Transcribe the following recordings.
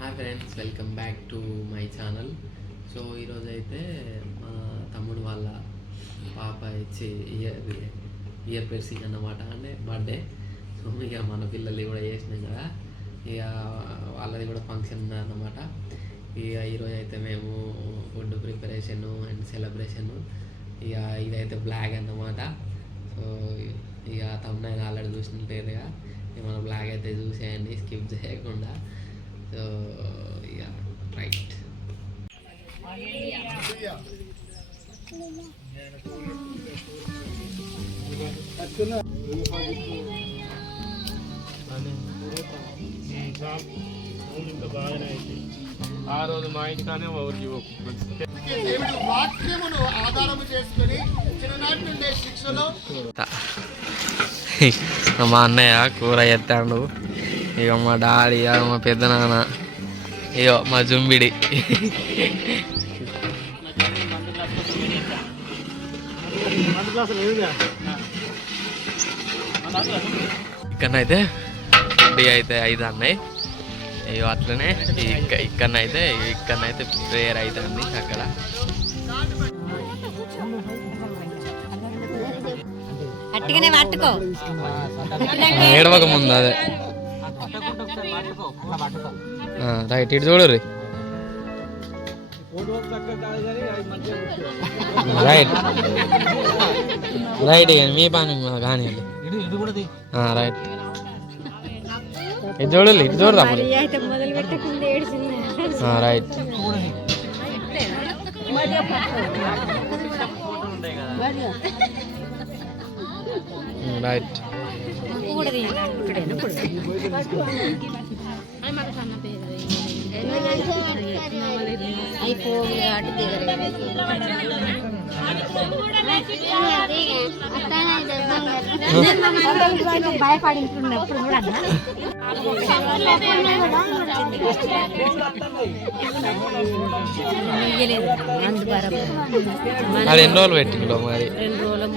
Hi friends, welcome back to my channel. So ఈరోజు అయితే మా తమ్ముడు వాళ్ళ పాప ఇచ్చి ఇయర్ piercing అన్నమాట, అంటే బర్త్డే. సో ఇక మన పిల్లలు కూడా చేసినాం కదా, ఇక వాళ్ళది కూడా ఫంక్షన్ అన్నమాట. ఇక ఈరోజు అయితే మేము ఫుడ్ ప్రిపరేషన్ అండ్ సెలబ్రేషన్. ఇక ఇదైతే బ్లాగ్ అన్నమాట. సో ఇక తమ్ముడు ఆల్రెడీ చూసినట్లేదుగా, ఇక మన బ్లాగ్ అయితే చూసేయండి స్కిప్ చేయకుండా. So yeah, right. ఆ రోజు మా ఇంటికానే వాక్యమును ఆధారము చేసుకుని చిన్ననాటి నుండే శిక్షలో మా అన్నయ్య కూర ఎత్తాడు. ఇక మా డాడీ, మా పెద్ద నాన్న, ఇక మా జుంబిడి. ఇక్కడనైతే అయితే 5 అన్నాయి. ఇక అట్లనే ఇక్కడనైతే ప్రేయర్ అవుతుంది అక్కడ. ఏడవక ముందు అదే రైట్, ఇటు చూడు రీ. రైట్ రైట్, మీ పని కానీ రైట్. ఇటు చూడాలి, ఇటు చూడదా రైట్. రైట్ భయపడింటున్నప్పుడు కూడా అది ఎన్ని రోజులు పెట్టిందో మరి? 2 రోజులు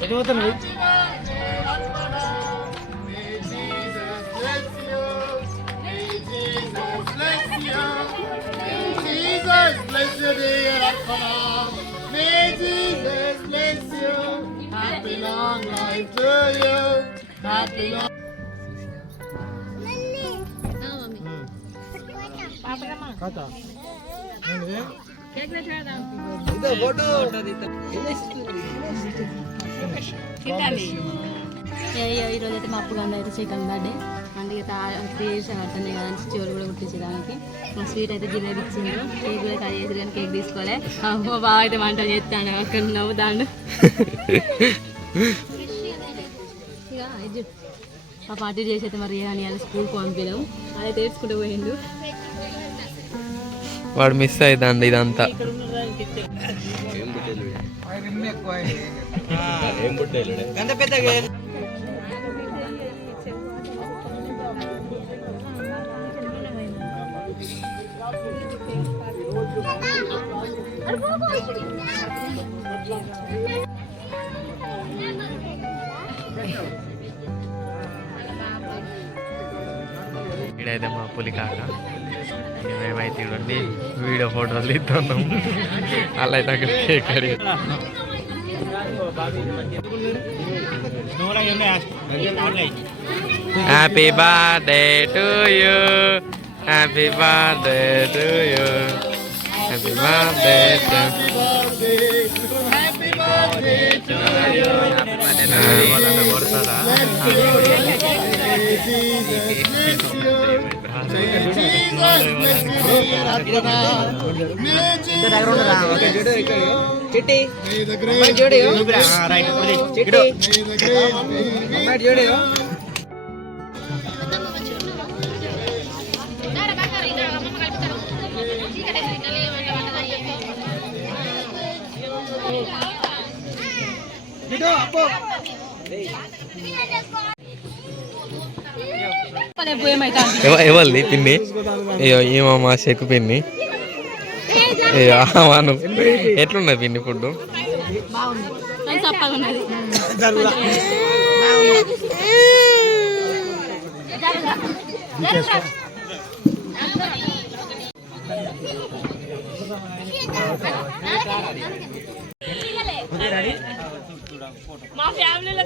3 రోజులు. Jesus bless you, dear Akana. May Jesus bless you. Happy long life to you. Happy long. ఈరోజు అయితే మా అప్పుడు అయితే సెకండ్ బర్త్డే, అందుకే 3 years అవుతుంది కదా అని చెవులు కూడా కుట్టించడానికి. మా స్వీట్ అయితే జిలేబీ ఇచ్చిండ్రు, కేక్ కూడా కట్ చేసి కానీ కేక్ తీసుకోలే. మా బావ అయితే వంట చేస్తాను, అక్కడ నవ్వుతాడు. ఇక ఆ పార్టీ చేసి అయితే మరి అని అది స్కూల్కి పంపినాం, అదే తెచ్చుకుంటూ పోయిండు. వాడు మిస్ అవుతుంది ఇదంతా. ఇక్కడైతే మా పులి కాక మేమైతే చూడండి వీడియో ఫోటోలు ఇస్తున్నాం. అలా అయితే అక్కడ cake kadhi. Happy birthday to you, happy birthday to you, happy birthday to కొడతారా? ఎవరిది పిన్ని? ఏమమ్మా చెక్కు పిన్ని. ఎట్లున్నది పిన్ని ఫుడ్? బాగుంది. మా ఫ్యామిలీలో